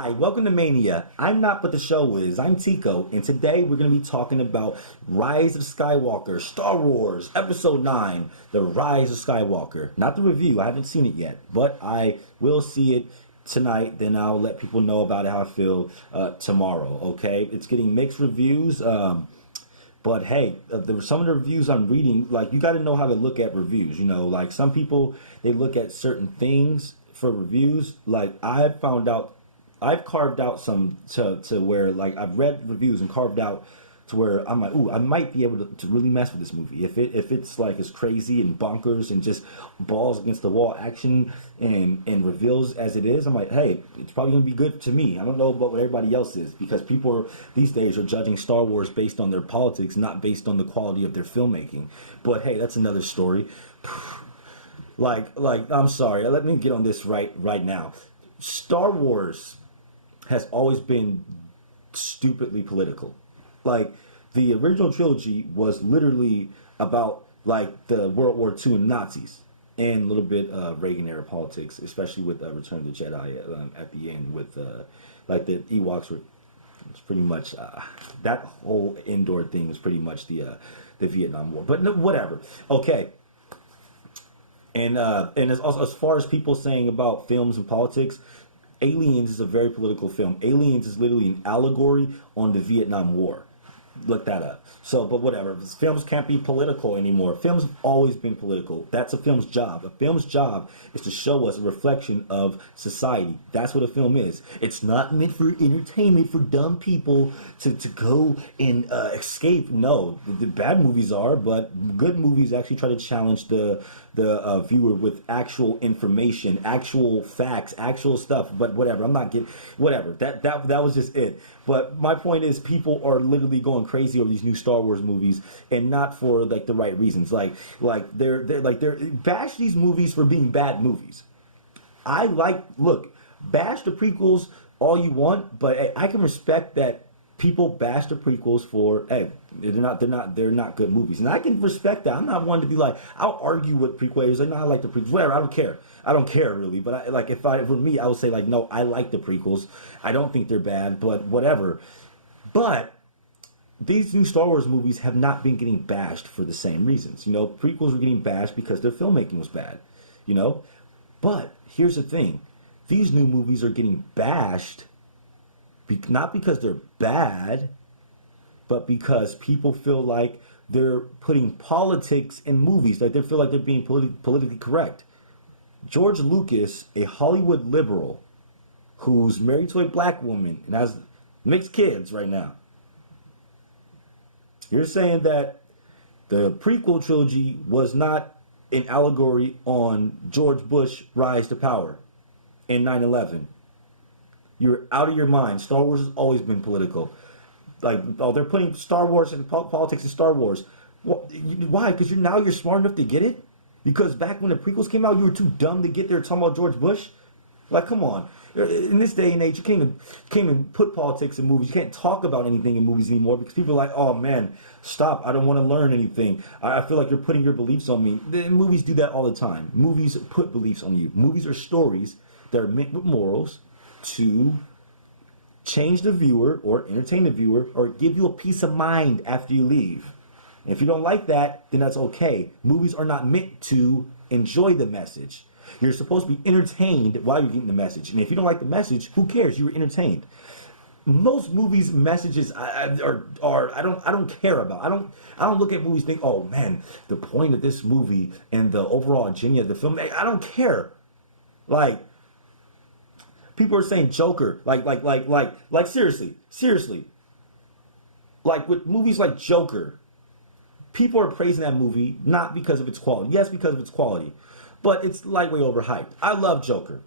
Hi, welcome to Mania. I'm not but the show is. I'm Tico, and today we're going to be talking about Rise of Skywalker, Star Wars, Episode 9, The Rise of Skywalker. Not the review, I haven't seen it yet, but I will see it tonight, then I'll let people know about how I feel tomorrow, okay? It's getting mixed reviews, but hey, some of the reviews I'm reading, like, you got to know how to look at reviews, you know? Like, some people, they look at certain things for reviews. Like, I've carved out some to where, like, I've read reviews and carved out to where I'm like, ooh, I might be able to really mess with this movie. If it's like as crazy and bonkers and just balls against the wall action and reveals as it is, I'm like, hey, it's probably gonna be good to me. I don't know about what everybody else is, because people these days are judging Star Wars based on their politics, not based on the quality of their filmmaking. But hey, that's another story. Like I'm sorry, let me get on this right now. Star Wars has always been stupidly political. Like, the original trilogy was literally about, like, the World War II and Nazis, and a little bit Reagan era politics, especially with Return of the Jedi at the end with like the Ewoks were. It's pretty much that whole indoor thing was pretty much the Vietnam War. But no, whatever. Okay. And as also, as far as people saying about films and politics, Aliens is a very political film. Aliens is literally an allegory on the Vietnam War. Look that up. So, but whatever. Films can't be political anymore. Films have always been political. That's a film's job. A film's job is to show us a reflection of society. That's what a film is. It's not meant for entertainment for dumb people to go and escape. No, the bad movies are, but good movies actually try to challenge the viewer with actual information, actual facts, actual stuff. But whatever. I'm not getting whatever. That was just it. But my point is, people are literally going crazy over these new Star Wars movies, and not for like the right reasons. Like they're bash these movies for being bad movies. Look, bash the prequels all you want, but hey, I can respect that people bash the prequels for, hey, they're not good movies, and I can respect that. I'm not one to be like, I'll argue with prequels. Like, no, I like the prequels. Whatever, I don't care really. But for me, I would say, like, no, I like the prequels. I don't think they're bad, but whatever. But these new Star Wars movies have not been getting bashed for the same reasons. You know, prequels were getting bashed because their filmmaking was bad. You know, but here's the thing: these new movies are getting bashed not because they're bad, but because people feel like they're putting politics in movies. Like, they feel like they're being politically correct. George Lucas, a Hollywood liberal who's married to a black woman and has mixed kids right now, you're saying that the prequel trilogy was not an allegory on George Bush's rise to power in 9/11. You're out of your mind. Star Wars has always been political. Like, oh, they're putting Star Wars and politics in Star Wars. Why? Because you're smart enough to get it? Because back when the prequels came out, you were too dumb to get there talking about George Bush? Like, come on. In this day and age, you can't even put politics in movies. You can't talk about anything in movies anymore because people are like, oh, man, stop. I don't want to learn anything. I feel like you're putting your beliefs on me. Movies do that all the time. Movies put beliefs on you. Movies are stories that are meant with morals to change the viewer or entertain the viewer or give you a peace of mind after you leave. And if you don't like that, then that's okay. Movies are not meant to enjoy the message. You're supposed to be entertained while you're getting the message. And if you don't like the message, who cares? You were entertained. Most movies' messages I don't care about. I don't look at movies and think, oh man, the point of this movie and the overall agenda of the film, I don't care. Like, people are saying Joker, like seriously. Like, with movies like Joker, people are praising that movie not because of its quality. Yes, because of its quality, but it's lightweight overhyped. I love Joker.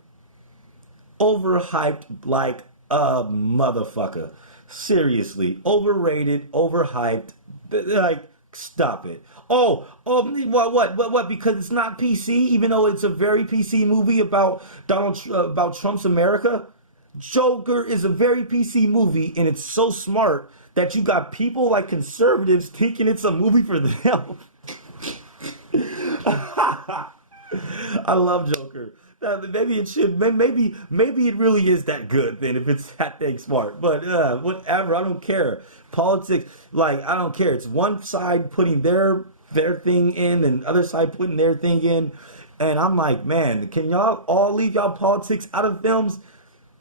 Overhyped like a motherfucker. Seriously, overrated, overhyped. Like, stop it. What? Because it's not PC, even though it's a very PC movie about about Trump's America. Joker is a very PC movie, and it's so smart that you got people like conservatives thinking it's a movie for them. I love Joker. Maybe it should. Maybe it really is that good then if it's that thing smart. But whatever. I don't care. Politics, like I don't care. It's one side putting their thing in and the other side putting their thing in, and I'm like, man, can y'all all leave y'all politics out of films?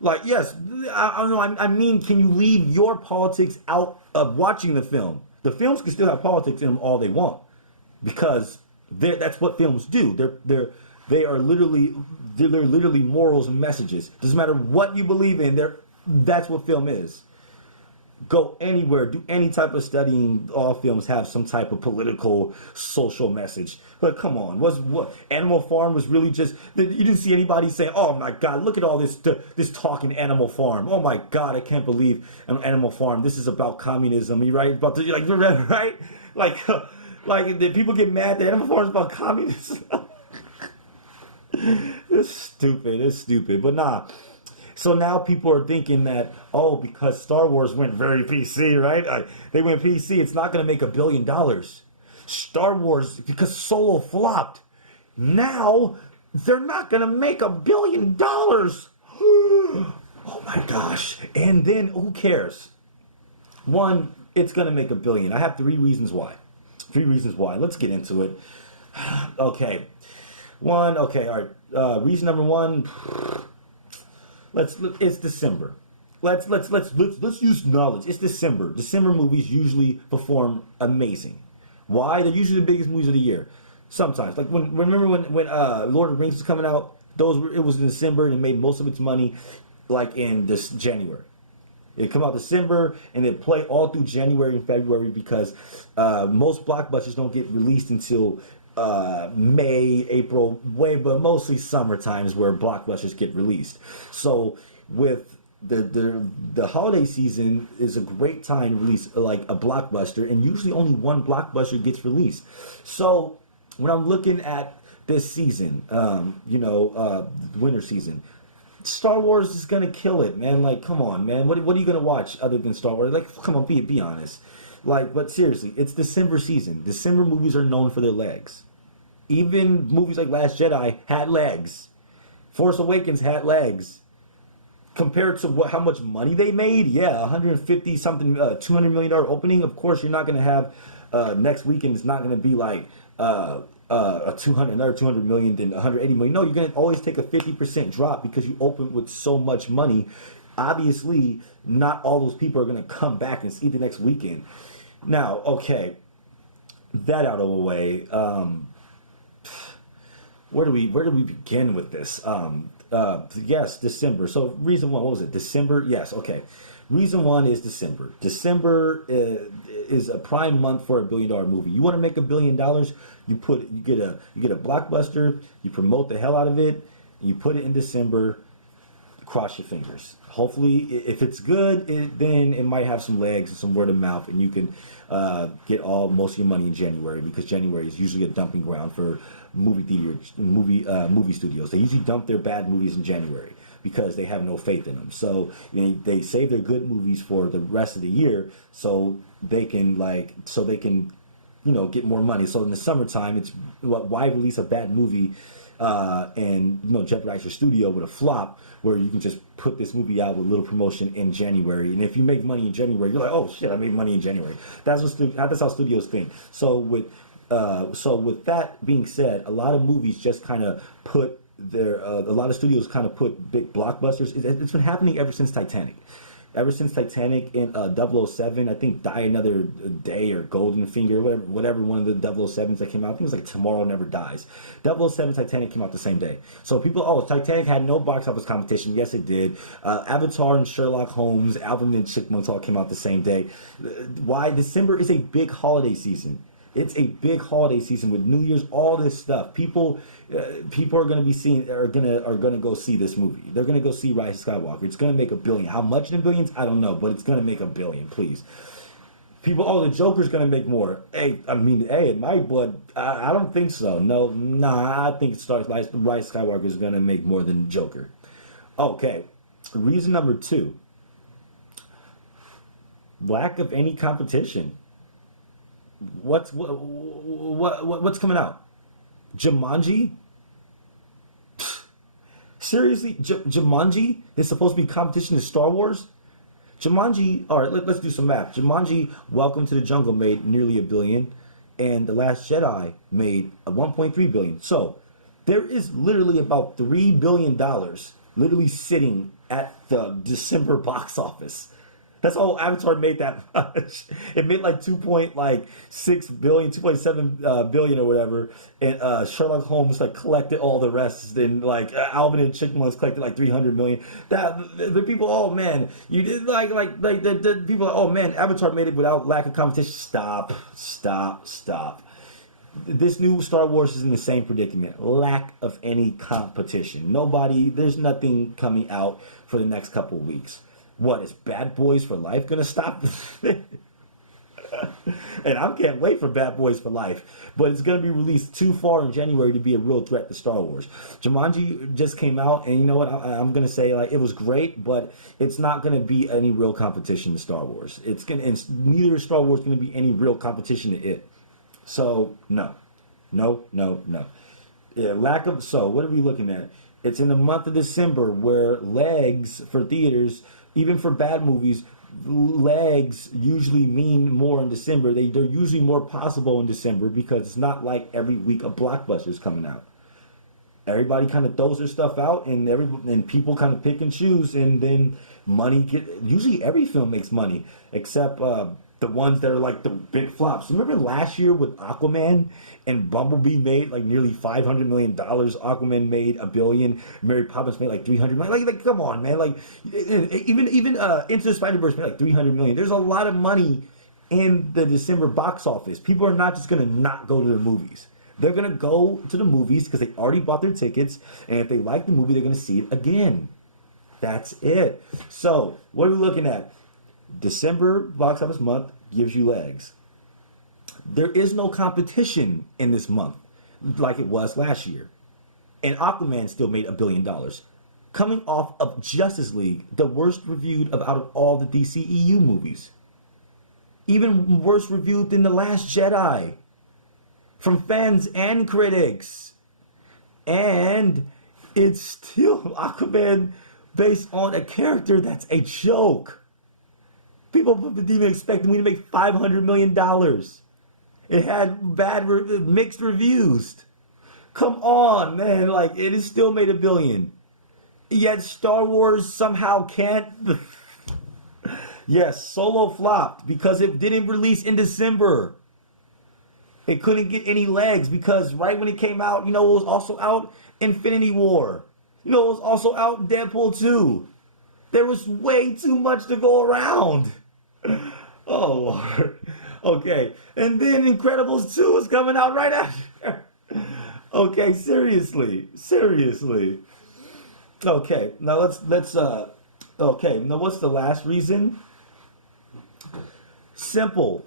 Like, yes, I don't know. I mean, can you leave your politics out of watching the film? The films can still have politics in them all they want, because that's what films do. They're literally morals and messages. Doesn't matter what you believe in. That's what film is. Go anywhere, do any type of studying. All films have some type of political, social message. But come on, what Animal Farm was really just? You didn't see anybody saying, "Oh my God, look at all this talk in Animal Farm. Oh my God, I can't believe Animal Farm. This is about communism." You right? About like right? Like did people get mad that Animal Farm is about communism? It's stupid. But nah. So now people are thinking that, oh, because Star Wars went very PC, right? They went PC, it's not going to make $1 billion. Star Wars, because Solo flopped, now they're not going to make $1 billion. Oh my gosh. And then who cares? One, it's going to make $1 billion. I have 3 reasons why. 3 reasons why. Let's get into it. Okay. All right. Reason number 1. It's December. Let's use knowledge. It's December. December movies usually perform amazing. Why? They're usually the biggest movies of the year. Sometimes, like remember when Lord of the Rings was coming out? It was in December and it made most of its money like in this January. It come out December and it play all through January and February because most blockbusters don't get released until May, April, but mostly summer times where blockbusters get released. So with the holiday season is a great time to release like a blockbuster, and usually only one blockbuster gets released. So when I'm looking at this season, winter season, Star Wars is gonna kill it, man. Like, come on, man. What are you gonna watch other than Star Wars? Like, come on, be honest. Like, but seriously, it's December season. December movies are known for their legs. Even movies like Last Jedi had legs. Force Awakens had legs. Compared to how much money they made, yeah, 150 something, $200 million opening. Of course, you're not going to have next weekend. It's not going to be like another 200 million, then 180 million. No, you're going to always take a 50% drop because you open with so much money. Obviously, not all those people are going to come back and see the next weekend. Now, okay, that out of the way. Where do we begin with this? Yes, December. So reason 1, what was it? December. Yes. Okay. Reason 1 is December. December is a prime month for $1 billion movie. You want to make $1 billion? You get a blockbuster. You promote the hell out of it. You put it in December. Cross your fingers. Hopefully, if it's good, then it might have some legs and some word of mouth, and you can get most of your money in January, because January is usually a dumping ground for movie theaters, movie studios. They usually dump their bad movies in January because they have no faith in them. So they save their good movies for the rest of the year, so they can get more money. So in the summertime, it's why release a bad movie and jeopardize your studio with a flop where you can just put this movie out with little promotion in January. And if you make money in January, you're like, oh shit, I made money in January. That's how studios think. So with that being said, a lot of movies just kind of put a lot of studios kind of put big blockbusters. It's been happening ever since Titanic. Ever since Titanic in 007, I think Die Another Day or Golden Finger, whatever one of the 007s that came out. I think it was like Tomorrow Never Dies. 007 Titanic came out the same day. So people, Titanic had no box office competition. Yes, it did. Avatar and Sherlock Holmes, Alvin and Chipmunks all came out the same day. Why? December is a big holiday season. It's a big holiday season with New Year's, all this stuff. People are going to go see this movie. They're going to go see Rise of Skywalker. It's going to make $1 billion. How much in billions? I don't know, but it's going to make $1 billion. Please, people. The Joker's going to make more. Hey, in my blood, I don't think so. I think Rise of Skywalker is going to make more than Joker. Okay, reason number 2: lack of any competition. What's coming out? Jumanji? Seriously, Jumanji is supposed to be competition to Star Wars? Jumanji, all right, let's do some math. Jumanji, Welcome to the Jungle made nearly $1 billion, and The Last Jedi made 1.3 billion. So there is literally about $3 billion literally sitting at the December box office. That's all Avatar made that much. It made like 2.6 billion, 2.7 billion or whatever. And Sherlock Holmes like collected all the rest. And like Alvin and Chipmunks collected like 300 million. That the people, oh man, you did the people, oh man, Avatar made it without lack of competition. Stop. This new Star Wars is in the same predicament. Lack of any competition. There's nothing coming out for the next couple of weeks. What, is Bad Boys for Life gonna stop? And I can't wait for Bad Boys for Life. But it's gonna be released too far in January to be a real threat to Star Wars. Jumanji just came out, and you know what? I'm gonna say, like, it was great, but it's not gonna be any real competition to Star Wars. And neither is Star Wars gonna be any real competition to it. So no. Yeah, so what are we looking at? It's in the month of December where legs for theaters, even for bad movies, legs usually mean more in December. They're usually more possible in December because it's not like every week a blockbuster is coming out. Everybody kind of throws their stuff out, and people kind of pick and choose, and then usually every film makes money except the ones that are like the big flops. Remember last year with Aquaman and Bumblebee made like nearly $500 million. Aquaman made $1 billion. Mary Poppins made like $300 million. Like come on, man. Like even Into the Spider-Verse made like $300 million. There's a lot of money in the December box office. People are not just gonna not go to the movies. They're gonna go to the movies because they already bought their tickets, and if they like the movie, they're gonna see it again. That's it. So what are we looking at? December box office month gives you legs. There is no competition in this month like it was last year. And Aquaman still made $1 billion. Coming off of Justice League, the worst reviewed out of all the DCEU movies. Even worse reviewed than The Last Jedi. From fans and critics. And it's still Aquaman based on a character that's a joke. People didn't even expect me to make $500 million. It had mixed reviews. Come on, man. Like, it has still made $1 billion. Yet Star Wars somehow can't. Yes, Solo flopped because it didn't release in December. It couldn't get any legs because right when it came out, it was also out Infinity War. It was also out Deadpool 2. There was way too much to go around. Oh, Lord. Okay. And then Incredibles 2 is coming out right after. Okay, seriously. Okay, now let's okay, now what's the last reason? Simple.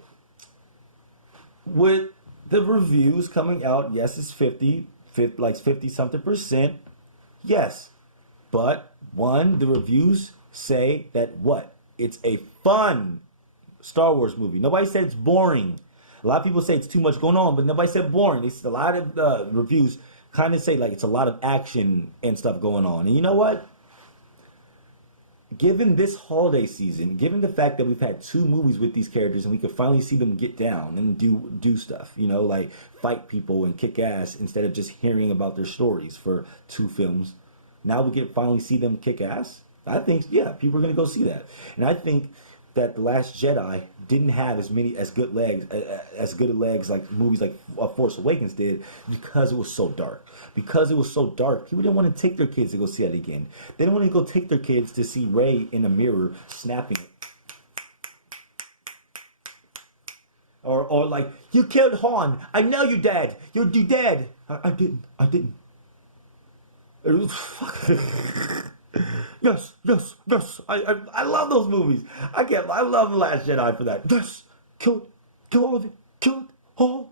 With the reviews coming out, yes, it's 50 something percent. Yes. But the reviews say that what? It's a fun Star Wars movie. Nobody said it's boring. A lot of people say it's too much going on, but nobody said boring. A lot of reviews kind of say like it's a lot of action and stuff going on. And you know what? Given this holiday season, given the fact that we've had 2 movies with these characters and we could finally see them get down and do stuff, like fight people and kick ass instead of just hearing about their stories for 2 films. Now we can finally see them kick ass. I think, yeah, people are going to go see that. And I think that The Last Jedi didn't have as good legs like movies like Force Awakens did because it was so dark. Because it was so dark, people didn't want to take their kids to go see that again. They didn't want to go take their kids to see Rey in a mirror snapping. Or like, you killed Han. I know you're dead. You're dead. I didn't. Yes. I love those movies. I love The Last Jedi for that. Yes, kill all of it. Kill it all.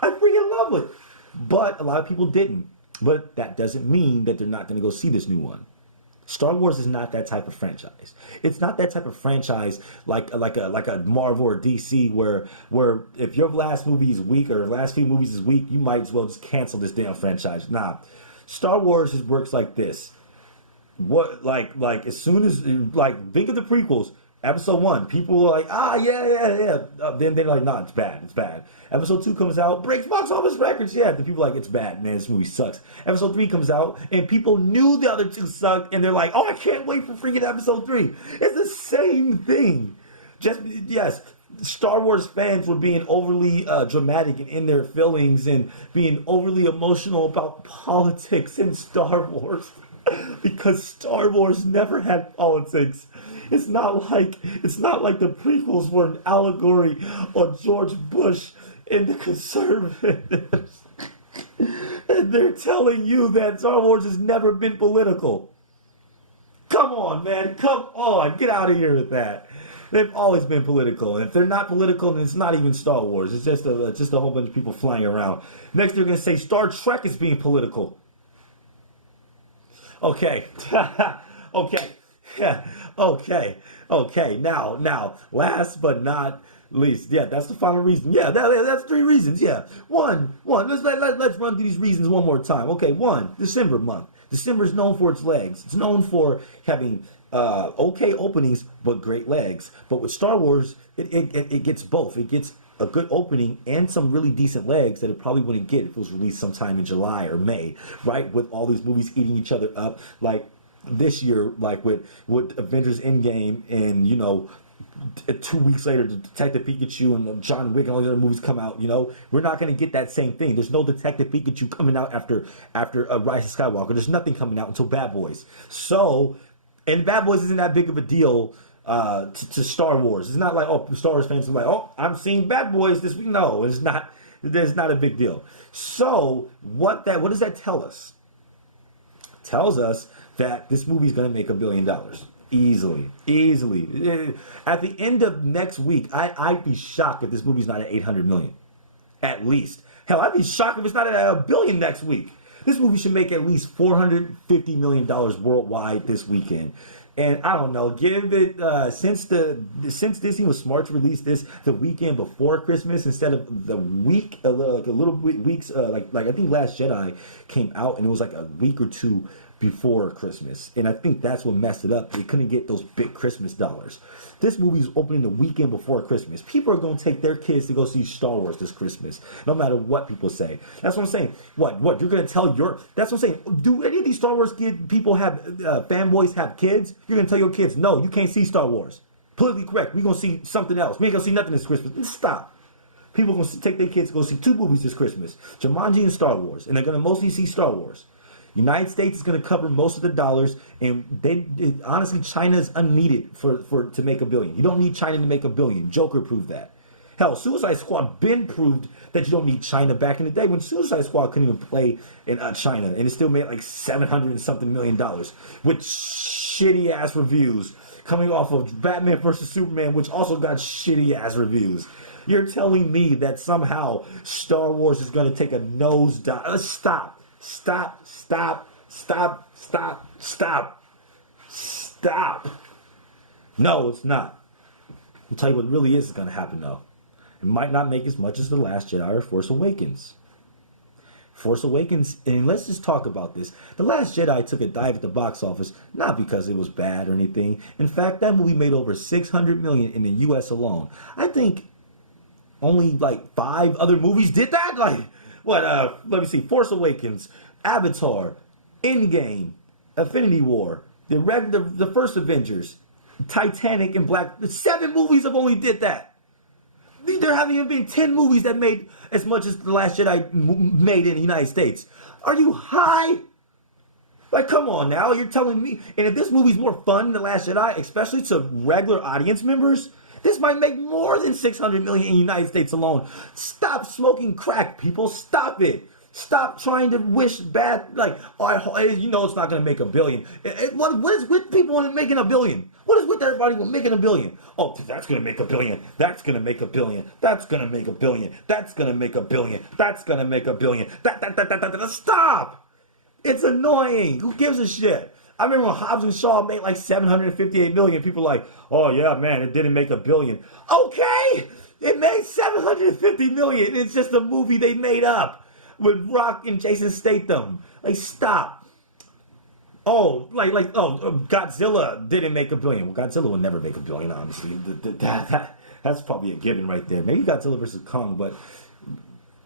I freaking love it. But a lot of people didn't. But that doesn't mean that they're not going to go see this new one. Star Wars is not that type of franchise. It's not that type of franchise like a Marvel or DC where if your last movie is weak or last few movies is weak, you might as well just cancel this damn franchise. Nah. Star Wars works like this. like as soon as like think of the prequels. Episode 1, people were like, yeah. Then they're like, nah, it's bad. Episode 2 comes out, breaks box office records. Yeah, the people are like, it's bad, man. This movie sucks. Episode 3 comes out, and people knew the other 2 sucked, and they're like, oh, I can't wait for freaking episode 3. It's the same thing. Yes, Star Wars fans were being overly dramatic and in their feelings and being overly emotional about politics in Star Wars because Star Wars never had politics. It's not like the prequels were an allegory on George Bush and the conservatives. And they're telling you that Star Wars has never been political. Come on, man. Come on. Get out of here with that. They've always been political. And if they're not political, then it's not even Star Wars. It's just a whole bunch of people flying around. Next, they're going to say Star Trek is being political. Okay. Okay. Yeah. Okay. Now, last but not least, yeah, that's the final reason. Yeah, that's 3 reasons. Yeah, one. Let's run through these reasons one more time. Okay, 1, December month. December is known for its legs. It's known for having okay openings but great legs. But with Star Wars, it gets both. It gets a good opening and some really decent legs that it probably wouldn't get if it was released sometime in July or May, right? With all these movies eating each other up, like this year, like with Avengers Endgame, and 2 weeks later, Detective Pikachu and John Wick and all these other movies come out. We're not going to get that same thing. There's no Detective Pikachu coming out after Rise of Skywalker. There's nothing coming out until Bad Boys. So, and Bad Boys isn't that big of a deal to Star Wars. It's not like, Star Wars fans are like, I'm seeing Bad Boys this week. No, it's not. There's not a big deal. So what does that tell us? It tells us that this movie is going to make $1 billion easily. At the end of next week, I'd be shocked if this movie's not at 800 million, at least. Hell, I'd be shocked if it's not at $1 billion next week. This movie should make at least $450 million worldwide this weekend. And I don't know, give it since Disney was smart to release this the weekend before Christmas instead of the week, weeks. Like I think Last Jedi came out and it was like a week or 2 before Christmas, and I think that's what messed it up. They couldn't get those big Christmas dollars. This movie's opening the weekend before Christmas. People are going to take their kids to go see Star Wars this Christmas, no matter what people say. That's what I'm saying. What you're going to tell that's what I'm saying. Do any of these Star Wars people have fanboys have kids? You're going to tell your kids, no, you can't see Star Wars. Politically correct. We're going to see something else. We ain't going to see nothing this Christmas. Stop. People are going to take their kids to go see 2 movies this Christmas, Jumanji and Star Wars, and they're going to mostly see Star Wars. United States is going to cover most of the dollars, and honestly, China is unneeded to make $1 billion. You don't need China to make $1 billion. Joker proved that. Hell, Suicide Squad proved that you don't need China back in the day when Suicide Squad couldn't even play in China, and it still made like $700 and something million with shitty ass reviews coming off of Batman vs Superman, which also got shitty ass reviews. You're telling me that somehow Star Wars is going to take a nosedive? Stop. No, it's not. I'll tell you what really is going to happen, though. It might not make as much as The Last Jedi or Force Awakens. Force Awakens, and let's just talk about this. The Last Jedi took a dive at the box office, not because it was bad or anything. In fact, that movie made over $600 million in the U.S. alone. I think only like 5 other movies did that. Let me see. Force Awakens, Avatar, Endgame, Infinity War, the first Avengers, Titanic, and Black. 7 movies have only did that. There haven't even been 10 movies that made as much as The Last Jedi made in the United States. Are you high? Like, come on now. You're telling me. And if this movie's more fun than The Last Jedi, especially to regular audience members, this might make more than $600 million in the United States alone. Stop smoking crack, people. Stop it. Stop trying to wish bad, it's not going to make $1 billion. What is with people making $1 billion? What is with everybody making $1 billion? Oh, that's going to make $1 billion. That's going to make $1 billion. That's going to make $1 billion. That's going to make $1 billion. That's going to make $1 billion. Stop! It's annoying. Who gives a shit? I remember when Hobbs and Shaw made like $758 million. People were like, oh yeah, man, it didn't make $1 billion. Okay, it made $750 million. It's just a movie they made up with Rock and Jason Statham. Like, stop. Oh, Godzilla didn't make a billion. Well, Godzilla would never make a billion, honestly. That's probably a given right there. Maybe Godzilla versus Kong, but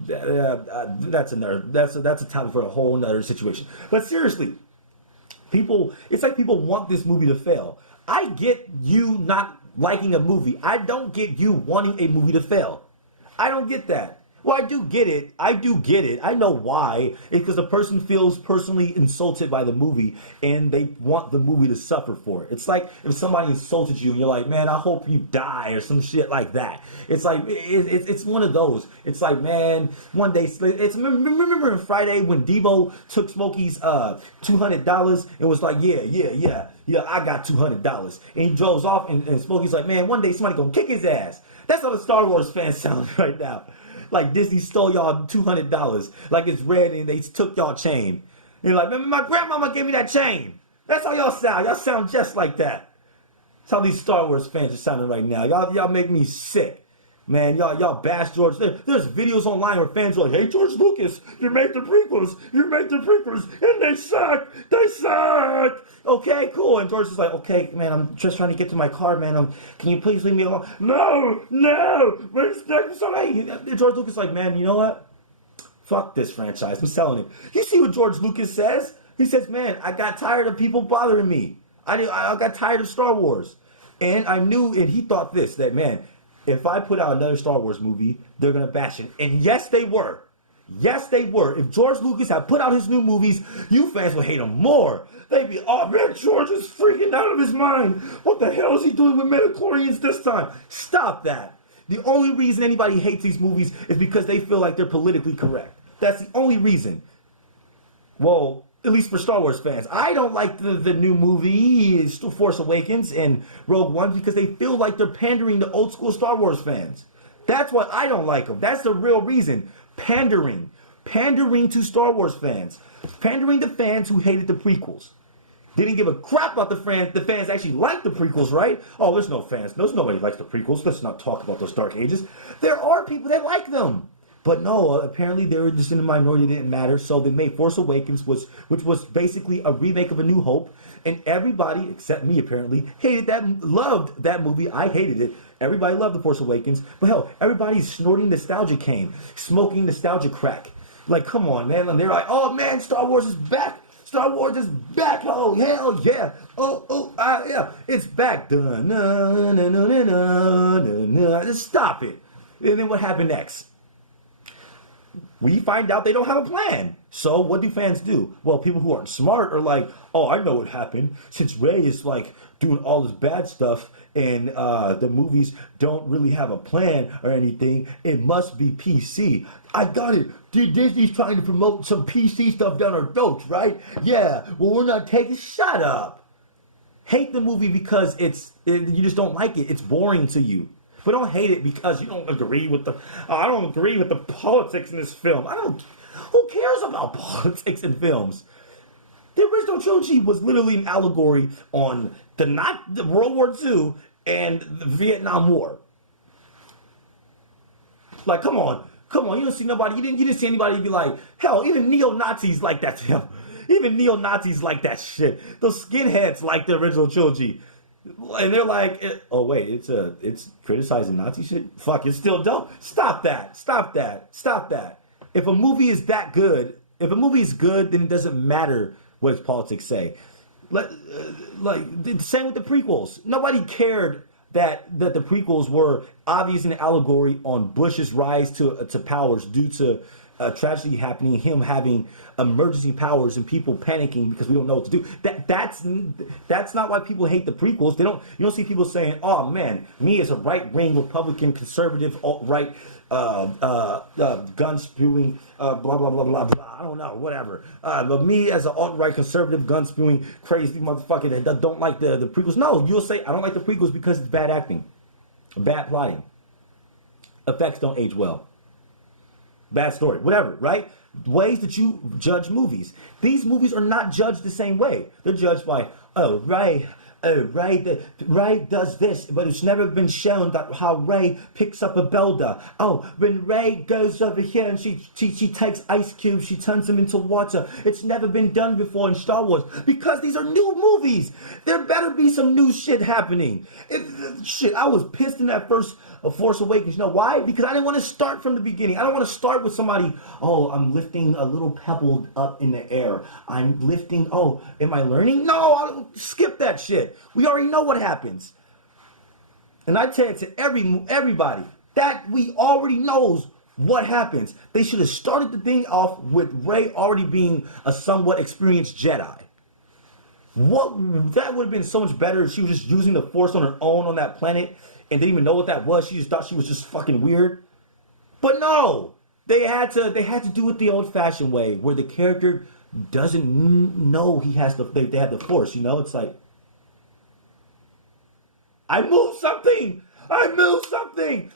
that's a topic for a whole nother situation. But seriously, it's like people want this movie to fail. I get you not liking a movie. I don't get you wanting a movie to fail. I don't get that. Well, I do get it. I know why. It's because the person feels personally insulted by the movie and they want the movie to suffer for it. It's like if somebody insulted you and you're like, man, I hope you die or some shit like that. It's like, it's one of those. It's like, man, one day, remember on Friday when Debo took Smokey's $200 and was like, yeah, I got $200. And he drove off and Smokey's like, man, one day somebody gonna kick his ass. That's how the Star Wars fans sound right now. Like Disney stole y'all $200. Like it's red and they took y'all chain. And you're like, man, my grandmama gave me that chain. That's how y'all sound. Y'all sound just like that. That's how these Star Wars fans are sounding right now. Y'all make me sick. Man, y'all bash George. There's videos online where fans are like, hey, George Lucas, you made the prequels, and they suck. Okay, cool. And George is like, okay, man, I'm just trying to get to my car, man. Can you please leave me alone? No. George Lucas is like, man, you know what? Fuck this franchise. I'm selling it. You see what George Lucas says? He says, man, I got tired of people bothering me. I got tired of Star Wars. And I knew, and he thought this, that, man, if I put out another Star Wars movie, they're going to bash it. And yes, they were. If George Lucas had put out his new movies, you fans would hate him more. They'd be, oh man, George is freaking out of his mind. What the hell is he doing with midichlorians this time? Stop that. The only reason anybody hates these movies is because they feel like they're politically correct. That's the only reason. Well, at least for Star Wars fans. I don't like the new movie, Force Awakens and Rogue One, because they feel like they're pandering to old school Star Wars fans. That's why I don't like them. That's the real reason. Pandering to Star Wars fans. Pandering to fans who hated the prequels. Didn't give a crap about the fans. The fans actually liked the prequels, right? Oh, there's no fans. There's nobody likes the prequels. Let's not talk about those Dark Ages. There are people that like them. But no, apparently they were just in the minority. It didn't matter. So they made Force Awakens, which was basically a remake of A New Hope. And everybody, except me apparently, loved that movie. I hated it. Everybody loved The Force Awakens. But hell, everybody's snorting nostalgia cane, smoking nostalgia crack. Like, come on, man. And they're like, oh, man, Star Wars is back. Star Wars is back. Oh, hell yeah. Yeah. It's back. Just stop it. And then what happened next? We find out they don't have a plan. So what do fans do? Well, people who aren't smart are like, oh, I know what happened. Since Rey is like doing all this bad stuff and the movies don't really have a plan or anything, it must be PC. I got it. Disney's trying to promote some PC stuff down our throats, right? Yeah. Well, we're not taking. Shut up. Hate the movie because you just don't like it. It's boring to you. But don't hate it because you don't agree with I don't agree with the politics in this film. Who cares about politics in films? The original trilogy was literally an allegory on the World War II and the Vietnam War. Like, come on. You didn't see nobody. You didn't see anybody be like, hell, even neo-Nazis like that. Even neo-Nazis like that shit. Those skinheads like the original trilogy. And they're like, oh wait, it's criticizing Nazi shit? Fuck, it's still dope. Stop that. If a movie is that good, then it doesn't matter what its politics say. Like same with the prequels. Nobody cared that the prequels were obviously an allegory on Bush's rise to powers due to a tragedy happening, him having emergency powers and people panicking because we don't know what to do. That's not why people hate the prequels. You don't see people saying, "Oh man, me as a right-wing Republican conservative alt-right gun spewing blah blah blah blah blah." I don't know, whatever. But me as an alt-right conservative gun spewing crazy motherfucker that don't like the prequels. No, you'll say I don't like the prequels because it's bad acting, bad plotting, effects don't age well. Bad story, whatever, right? Ways that you judge movies. These movies are not judged the same way. They're judged by, oh, Rey Rey does this, but it's never been shown that how Rey picks up a builder. Oh, when Rey goes over here and she takes ice cubes, she turns them into water. It's never been done before in Star Wars because these are new movies. There better be some new shit happening. I was pissed in that first Force Awakens. You know why? Because I didn't want to start from the beginning. I don't want to start with somebody, oh, I'm lifting a little pebble up in the air. I'm lifting, oh, am I learning? No, I'll skip that shit. We already know what happens. And I tell it to everybody that we already knows what happens. They should have started the thing off with Rey already being a somewhat experienced Jedi. That would have been so much better if she was just using the Force on her own on that planet and didn't even know what that was. She just thought she was just fucking weird. But no, they had to do it the old-fashioned way, where the character doesn't know he has they have the Force. You know, it's like, I moved something.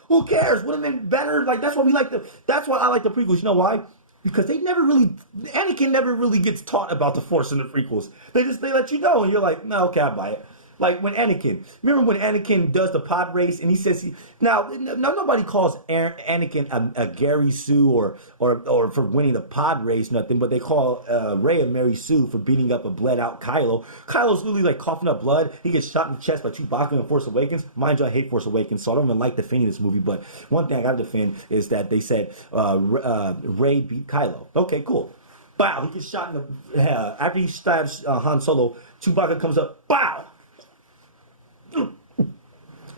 Who cares? Would have been better. Like that's why I like the prequels. You know why? Because Anakin never really gets taught about the Force in the prequels. They let you know, and you're like, no, okay, I buy it. Like remember when Anakin does the pod race, and he says, nobody calls Anakin a Gary Sue or for winning the pod race, nothing, but they call Rey a Mary Sue for beating up a bled out Kylo. Kylo's literally like coughing up blood. He gets shot in the chest by Chewbacca in Force Awakens. Mind you, I hate Force Awakens, so I don't even like defending this movie, but one thing I gotta defend is that they said Rey beat Kylo. Okay, cool. Bow, he gets shot in the after he stabs Han Solo, Chewbacca comes up, bow!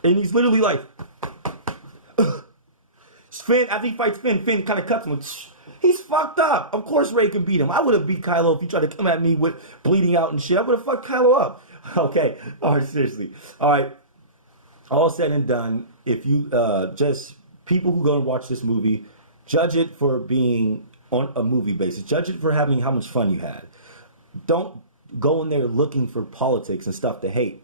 And he's literally like, Finn, after he fights Finn kind of cuts him. He's fucked up. Of course Rey can beat him. I would have beat Kylo if he tried to come at me with bleeding out and shit. I would have fucked Kylo up. Okay. All right, seriously. All right. All said and done, if you just people who go and watch this movie, judge it for being on a movie basis. Judge it for having how much fun you had. Don't go in there looking for politics and stuff to hate.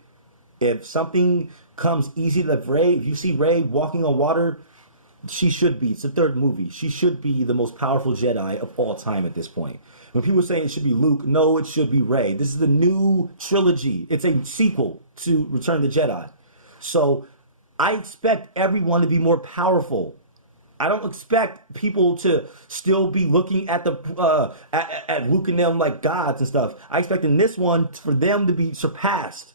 If something comes easy to Rey, if you see Rey walking on water, she should be. It's the third movie. She should be the most powerful Jedi of all time at this point. When people are saying it should be Luke, no, it should be Rey. This is the new trilogy. It's a sequel to Return of the Jedi. So I expect everyone to be more powerful. I don't expect people to still be looking at at Luke and them like gods and stuff. I expect in this one for them to be surpassed.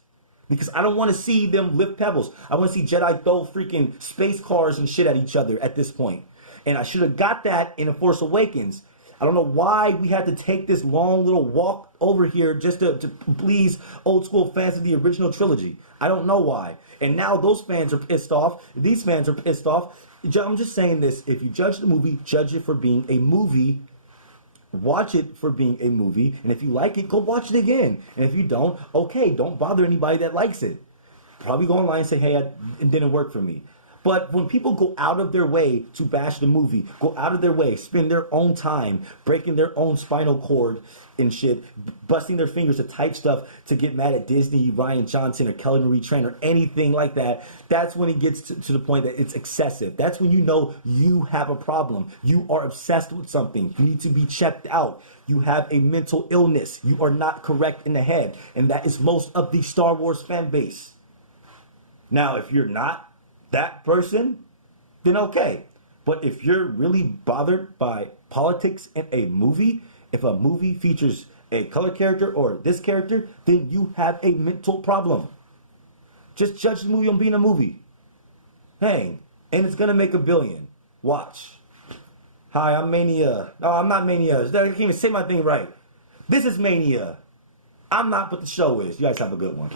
Because I don't want to see them lift pebbles. I want to see Jedi throw freaking space cars and shit at each other at this point. And I should have got that in The Force Awakens. I don't know why we had to take this long little walk over here just to please old school fans of the original trilogy. I don't know why. And now those fans are pissed off. These fans are pissed off. I'm just saying this. If you judge the movie, judge it for being a movie. Watch it for being a movie, and if you like it, go watch it again. And if you don't, okay, don't bother anybody that likes it. Probably go online and say, hey, it didn't work for me. But when people go out of their way to bash the movie, go out of their way, spend their own time, breaking their own spinal cord and shit, busting their fingers to type stuff to get mad at Disney, Ryan Johnson, or Kelly Marie Tran, or anything like that, that's when it gets to the point that it's excessive. That's when you know you have a problem. You are obsessed with something. You need to be checked out. You have a mental illness. You are not correct in the head. And that is most of the Star Wars fan base. Now, if you're not that person, then okay. But if you're really bothered by politics in a movie, if a movie features a color character or this character, then you have a mental problem. Just judge the movie on being a movie. Hey, and it's gonna make $1 billion. Watch. Hi, I'm Mania. No, I'm not Mania. I can't even say my thing right. This is Mania. I'm not, but the show is. You guys have a good one.